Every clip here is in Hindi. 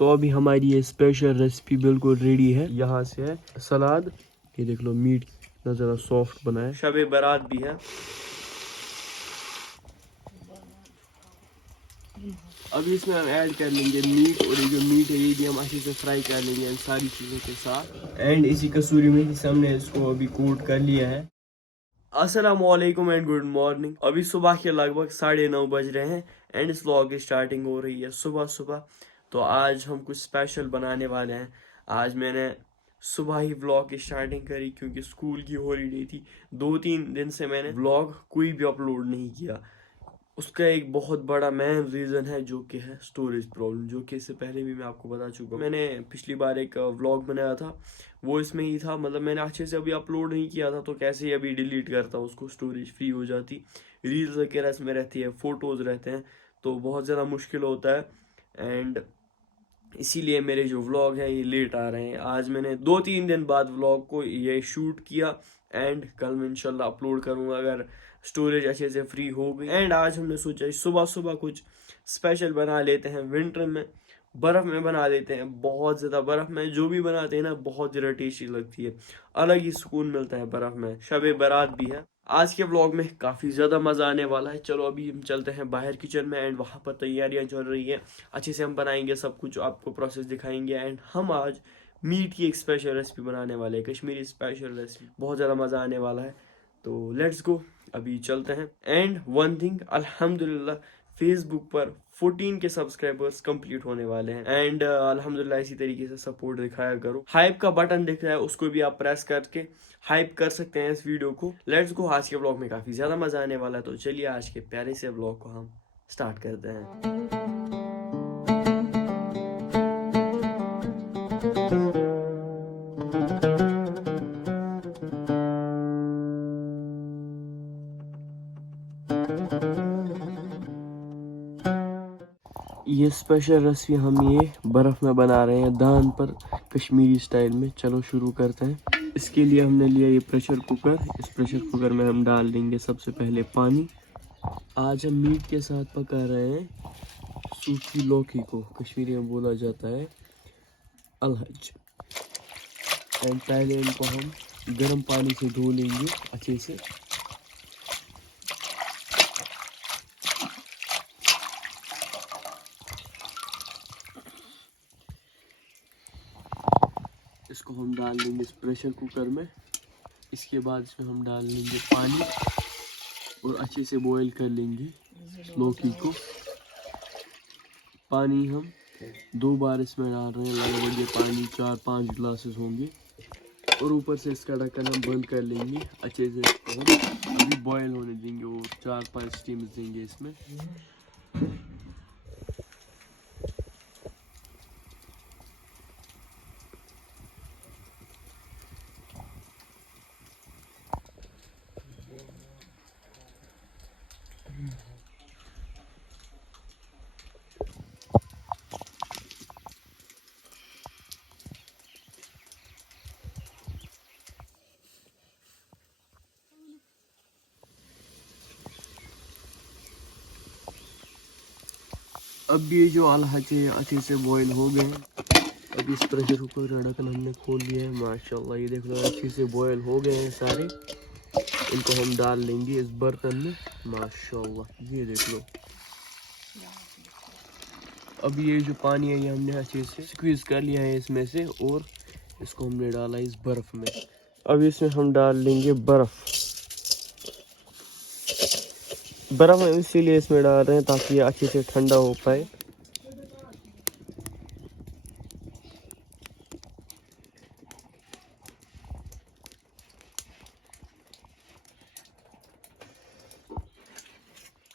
तो अभी हमारी ये स्पेशल रेसिपी बिल्कुल रेडी है। यहाँ से है सलाद, ये देख लो मीट कितना ज़्यादा सॉफ्ट बना है। शब बारात भी है। अभी इसमें हम ऐड कर लेंगे मीट, और ये जो मीट है ये भी हम अच्छे से फ्राई कर लेंगे इन सारी चीज़ों के साथ। एंड इसी कसूरी मेथी से हमने इसको अभी कोट कर लिया है। अस्सलामुअलैकुम एंड गुड मॉर्निंग। अभी सुबह के लगभग 9:30 बज रहे हैं एंड इस व्लॉग की स्टार्टिंग हो रही है सुबह सुबह। तो आज हम कुछ स्पेशल बनाने वाले हैं। आज मैंने सुबह ही व्लॉग की स्टार्टिंग करी क्योंकि स्कूल की हॉलीडे थी। 2-3 दिन से मैंने व्लॉग कोई भी अपलोड नहीं किया। उसका एक बहुत बड़ा मेन रीज़न है जो कि है स्टोरेज प्रॉब्लम, जो कि इससे पहले भी मैं आपको बता चुका हूँ। मैंने पिछली बार एक व्लॉग बनाया था, वो इसमें ही था। मतलब मैंने अच्छे से अभी अपलोड नहीं किया था, तो कैसे ही अभी डिलीट करता हूँ उसको, स्टोरेज फ्री हो जाती। रील्स वगैरह इसमें रहती है, फ़ोटोज़ रहते हैं, तो बहुत ज़्यादा मुश्किल होता है। एंड इसीलिए मेरे जो व्लॉग हैं ये लेट आ रहे हैं। आज मैंने 2-3 दिन बाद व्लॉग को ये शूट किया एंड कल मैं इंशाल्लाह अपलोड करूँगा अगर स्टोरेज अच्छे से फ्री हो गई। एंड आज हमने सोचा सुबह सुबह कुछ स्पेशल बना लेते हैं। विंटर में बर्फ़ में बना देते हैं, बहुत ज़्यादा बर्फ़ में जो भी बनाते हैं ना बहुत ज़्यादा टेस्टी लगती है, अलग ही सुकून मिलता है बर्फ़ में। शब बारात भी है। आज के व्लॉग में काफ़ी ज़्यादा मज़ा आने वाला है। चलो अभी हम चलते हैं बाहर किचन में एंड वहाँ पर तैयारियाँ चल रही हैं। अच्छे से हम बनाएंगे सब कुछ, आपको प्रोसेस दिखाएंगे। एंड हम आज मीट की एक स्पेशल रेसिपी बनाने वाले हैं, कश्मीरी स्पेशल रेसिपी। बहुत ज़्यादा मज़ा आने वाला है, तो लेट्स गो, अभी चलते हैं। एंड वन थिंग, अल्हम्दुलिल्लाह फेसबुक पर 14 के सब्सक्राइबर्स कंप्लीट होने वाले हैं। एंड अल्हम्दुलिल्लाह इसी तरीके से सपोर्ट दिखाया करो। हाइप का बटन दिख रहा है, उसको भी आप प्रेस करके हाइप कर सकते हैं इस वीडियो को। लेट्स गो, आज के व्लॉग में काफ़ी ज़्यादा मज़ा आने वाला है, तो चलिए आज के प्यारे से व्लॉग को हम स्टार्ट करते हैं। ये स्पेशल रेसिपी हम ये बर्फ़ में बना रहे हैं, दान पर, कश्मीरी स्टाइल में। चलो शुरू करते हैं। इसके लिए हमने लिया ये प्रेशर कुकर। इस प्रेशर कुकर में हम डाल देंगे सबसे पहले पानी। आज हम मीट के साथ पका रहे हैं सूखी लौकी को, कश्मीरी में बोला जाता है अलहज। एंड पहले इनको हम गर्म पानी से धो लेंगे अच्छे से। इसको हम डाल लेंगे इस प्रेशर कुकर में। इसके बाद इसमें हम डाल लेंगे पानी और अच्छे से बॉईल कर लेंगे लौकी को। पानी हम 2 बार इसमें डाल रहे हैं, लगभग ये पानी 4-5 गिलासेस होंगे। और ऊपर से इसका ढक्कन हम बंद कर लेंगे अच्छे से। इसको हम अभी बॉईल होने देंगे और 4-5 स्टीम्स देंगे इसमें। अब ये जो अलहज है अच्छे से बॉईल हो गए। अब इस प्रेशर कुकर का ढक्कन हमने खोल लिया है। माशाल्लाह ये देख लो अच्छे से बॉईल हो गए हैं सारे। इनको हम डाल लेंगे इस बर्तन में। माशाल्लाह ये देख लो। अब ये जो पानी है ये हमने अच्छे से स्क्वीज कर लिया है इसमें से, और इसको हमने डाला इस बर्फ में। अब इसमें हम डाल लेंगे बर्फ। बर्फ हम इसीलिए इसमें डाल रहे हैं ताकि ये अच्छे से ठंडा हो पाए।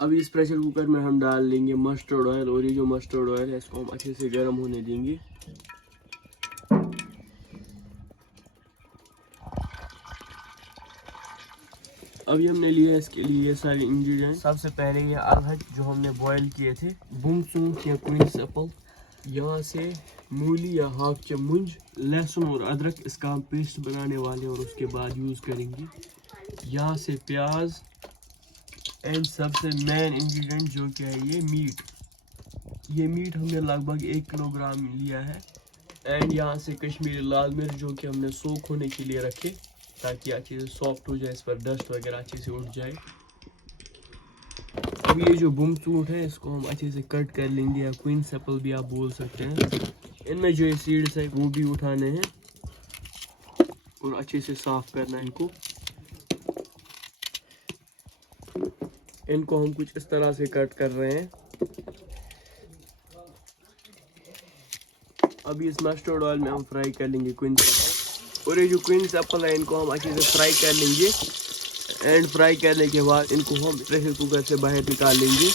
अब इस प्रेशर कुकर में हम डाल लेंगे मस्टर्ड ऑयल, और ये जो मस्टर्ड ऑयल है इसको हम अच्छे से गर्म होने देंगे। अभी हमने लिया इसके लिए सारे इंग्रेडिएंट। सबसे पहले ये अलहज जो हमने बॉईल किए थे, बुमसून या क्वींस एप्पल, यहाँ से मूली या हाफ चम्मच, लहसुन और अदरक, इसका हम पेस्ट बनाने वाले और उसके बाद यूज़ करेंगे। यहाँ से प्याज, एंड सबसे मेन इंग्रेडिएंट जो क्या है ये मीट। ये मीट हमने लगभग 1 किलोग्राम लिया है। एंड यहाँ से कश्मीरी लाल मिर्च जो कि हमने सोख होने के लिए रखे ताकि अच्छे से सॉफ्ट हो जाए, इस पर डस्ट वगैरह अच्छे से उठ जाए। अब ये जो बुमसूट है इसको हम अच्छे से कट कर लेंगे, या क्वींस एप्पल भी आप बोल सकते हैं। इनमें जो ये सीड्स है वो भी उठाने हैं और अच्छे से साफ करना है इनको। इनको हम कुछ इस तरह से कट कर रहे हैं। अभी इस मस्टर्ड ऑयल में हम फ्राई कर लेंगे क्वींस एप्पल, और ये जो क्वींस एप्पल है इनको हम अच्छे से फ्राई कर लेंगे। एंड फ्राई करने के बाद इनको हम प्रेशर कुकर से बाहर निकाल लेंगे।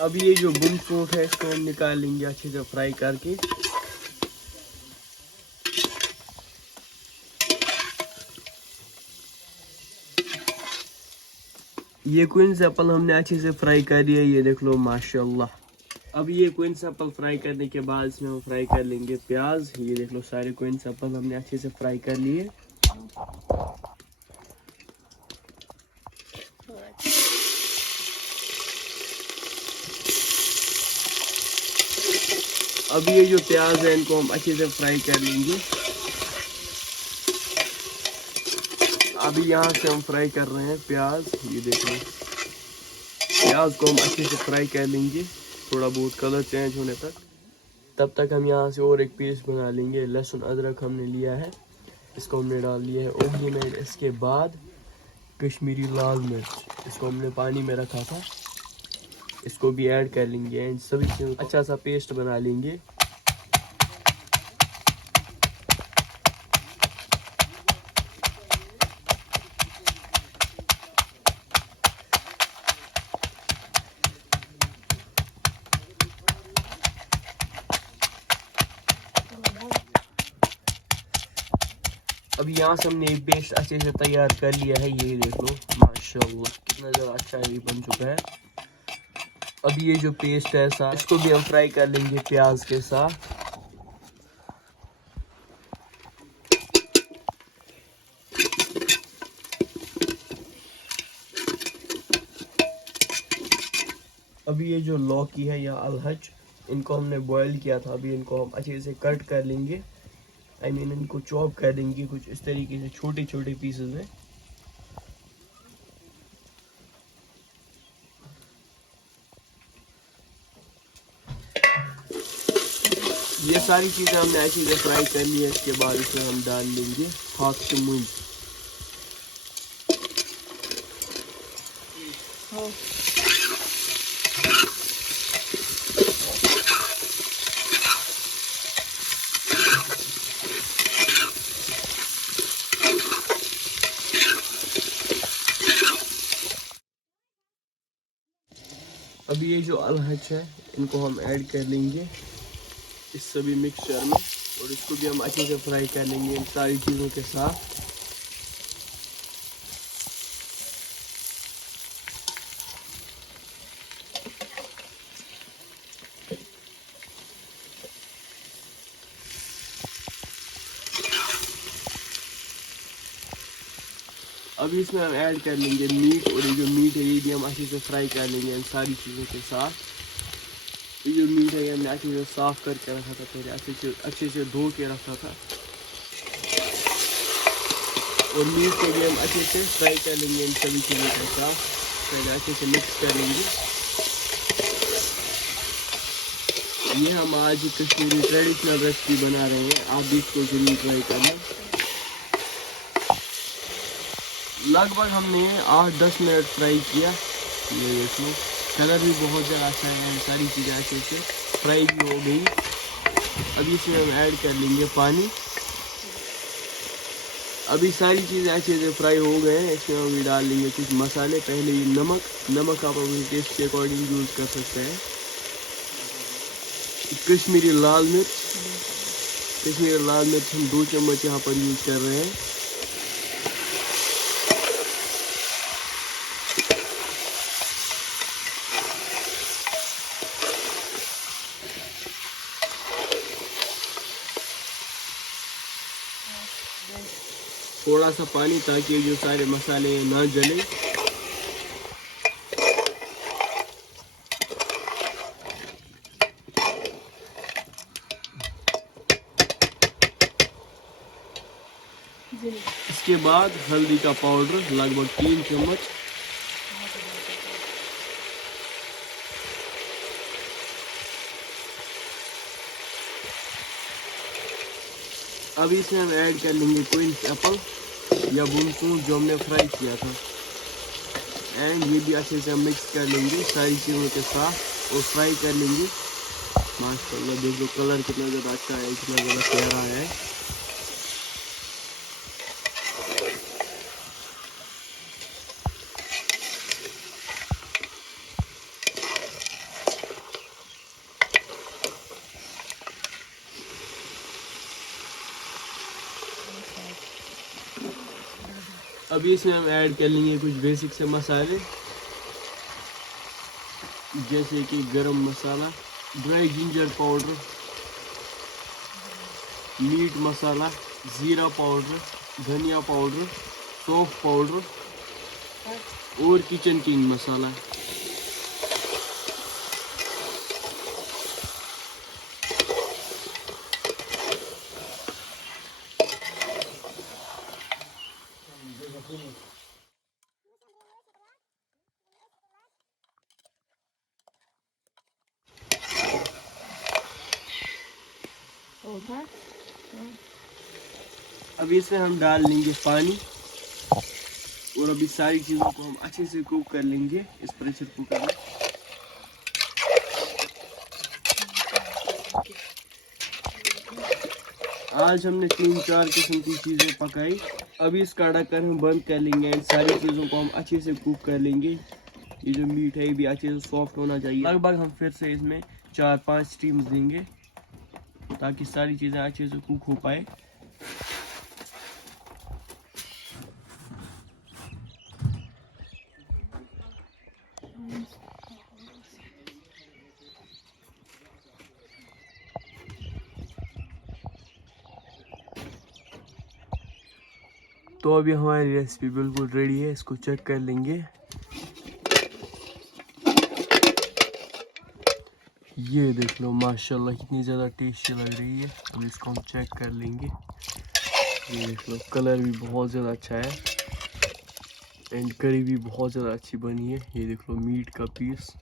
अब ये जो बुमसूट है इसको हम निकाल लेंगे अच्छे से फ्राई करके। ये क्वींस एप्पल हमने अच्छे से फ्राई कर दिया, ये देख लो माशाल्लाह। अब ये क्वींस एप्पल फ्राई करने के बाद इसमें हम फ्राई कर लेंगे प्याज। ये देख लो सारे क्वींस एप्पल हमने अच्छे से फ्राई कर लिए। अब ये जो प्याज है इनको हम अच्छे से फ्राई कर लेंगे। अभी यहाँ से हम फ्राई कर रहे हैं प्याज। ये देखिए प्याज को हम अच्छे से फ्राई कर लेंगे थोड़ा बहुत कलर चेंज होने तक। तब तक हम यहाँ से और एक पेस्ट बना लेंगे। लहसुन अदरक हमने लिया है, इसको हमने डाल लिया है ओगी में। इसके बाद कश्मीरी लाल मिर्च, इसको हमने पानी में रखा था, इसको भी ऐड कर लेंगे एंड सभी चीज़ों को अच्छा सा पेस्ट बना लेंगे। अब यहाँ से हमने एक पेस्ट अच्छे से तैयार कर लिया है। ये देख लो माशाल्लाह कितना ज़्यादा अच्छा ये बन चुका है। अब ये जो पेस्ट है साथ इसको भी हम फ्राई कर लेंगे प्याज के साथ। अभी ये जो लौकी है या अलहज, इनको हमने बॉईल किया था, अभी इनको हम अच्छे से कट कर लेंगे। आई मीन इनको चॉप कर देंगे कुछ इस तरीके से छोटे छोटे पीसेस में। ये सारी चीज़ें हमने अच्छे से फ्राई कर ली है। इसके बाद इसमें हम डाल लेंगे हाथ से मूंग। अभी ये जो अलहज है इनको हम ऐड कर लेंगे इस सभी मिक्सचर में, और इसको भी हम अच्छे से फ्राई कर लेंगे इन सारी चीज़ों के साथ। अभी इसमें हम ऐड कर लेंगे मीट, और ये जो मीट है ये भी हम अच्छे से फ्राई कर लेंगे इन सारी चीज़ों के साथ। ये जो मीट है ये हमने अच्छे से साफ करके रखा था, पहले अच्छे से धो के रखा था, और मीट को भी हम अच्छे से फ्राई कर लेंगे इन सभी चीज़ों के साथ। पहले अच्छे से मिक्स कर लेंगे। ये हम आज कश्मीरी ट्रेडिशनल रेसिपी बना रहे हैं, आप भी इसको जरूर ट्राई करना। लगभग हमने 8-10 मिनट फ्राई किया। ये देख लो कलर भी बहुत ज़्यादा अच्छा है, सारी चीज़ें अच्छे से फ्राई भी हो गई। अभी इसमें हम ऐड कर लेंगे पानी। अभी सारी चीज़ें अच्छे से फ्राई हो गए हैं। इसमें अभी डाल लेंगे कुछ मसाले। पहले ये नमक आप अपने टेस्ट के अकॉर्डिंग यूज़ कर सकते हैं। कश्मीरी लाल मिर्च हम 2 चम्मच यहाँ पर यूज़ कर रहे हैं। थोड़ा सा पानी ताकि जो सारे मसाले ना जले। इसके बाद हल्दी का पाउडर लगभग 3 चम्मच। अब इसमें हम ऐड कर लेंगे क्वींस एप्पल या बुनसून जो हमने फ्राई किया था, एंड ये भी अच्छे से हम मिक्स कर लेंगे सारी चीज़ों के साथ और फ्राई कर लेंगे। माशाल्लाह देख लो कलर कितना ज़्यादा अच्छा है, कितना ज़्यादा प्यारा है। अभी इसमें हम ऐड कर लेंगे कुछ बेसिक से मसाले, जैसे कि गरम मसाला, ड्राई जिंजर पाउडर, मीट मसाला, ज़ीरा पाउडर, धनिया पाउडर, सौंफ पाउडर और किचन किंग मसाला। अभी इसमें हम डाल लेंगे पानी और अभी सारी चीज़ों को हम अच्छे से कुक कर लेंगे इस प्रेशर कुकर में। आज हमने 3-4 किस्म की चीज़ें पकाई। अभी इसका ढक्कन हम बंद कर लेंगे एंड सारी चीज़ों को हम अच्छे से कुक कर लेंगे। ये जो मीट है ये भी अच्छे से सॉफ्ट होना चाहिए। लगभग हम फिर से इसमें 4-5 स्टीम्स देंगे ताकि सारी चीज़ें अच्छे से कुक हो पाए। तो अभी हमारी रेसिपी बिल्कुल रेडी है, इसको चेक कर लेंगे। ये देख लो माशाल्लाह कितनी ज़्यादा टेस्टी लग रही है। अब इसको हम चेक कर लेंगे। ये देख लो कलर भी बहुत ज़्यादा अच्छा है एंड करी भी बहुत ज़्यादा अच्छी बनी है। ये देख लो मीट का पीस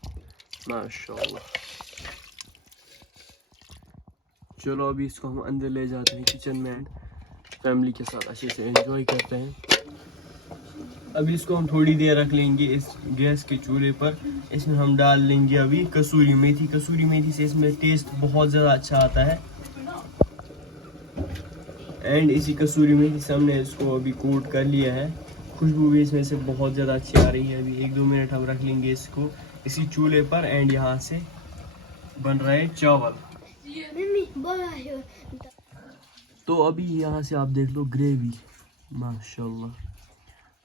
माशाल्लाह। चलो अभी इसको हम अंदर ले जाते हैं किचन में एंड फैमिली के साथ अच्छे से एंजॉय करते हैं। अभी इसको हम थोड़ी देर रख लेंगे इस गैस के चूल्हे पर। इसमें हम डाल लेंगे अभी कसूरी मेथी। कसूरी मेथी से इसमें टेस्ट बहुत ज़्यादा अच्छा आता है एंड इसी कसूरी मेथी से हमने इसको अभी कोट कर लिया है। खुशबू भी इसमें से बहुत ज़्यादा अच्छी आ रही है। अभी 1-2 मिनट हम रख लेंगे इसको इसी चूल्हे पर एंड यहाँ से बन रहा है चावल। तो अभी यहाँ से आप देख लो ग्रेवी माशाल्लाह।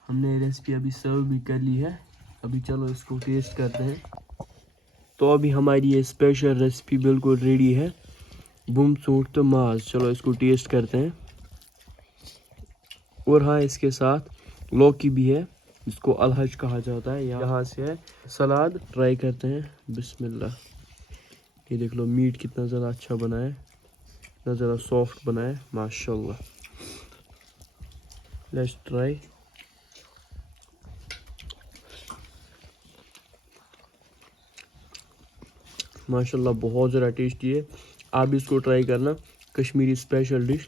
हमने रेसिपी अभी सर्व भी कर ली है। अभी चलो इसको टेस्ट करते हैं। तो अभी हमारी ये स्पेशल रेसिपी बिल्कुल रेडी है, बुमसूट तो माज। चलो इसको टेस्ट करते हैं। और हाँ इसके साथ लौकी भी है जिसको अलहज कहा जाता है। यहाँ से है सलाद। ट्राई करते हैं, बिस्मिल्लाह। ये देख लो मीट कितना ज़्यादा अच्छा बना है, इतना ज़्यादा सॉफ्ट बना है माशाल्लाह। Let's try. माशाल्लाह बहुत ज़्यादा टेस्टी है। आप भी इसको ट्राई करना, कश्मीरी स्पेशल डिश।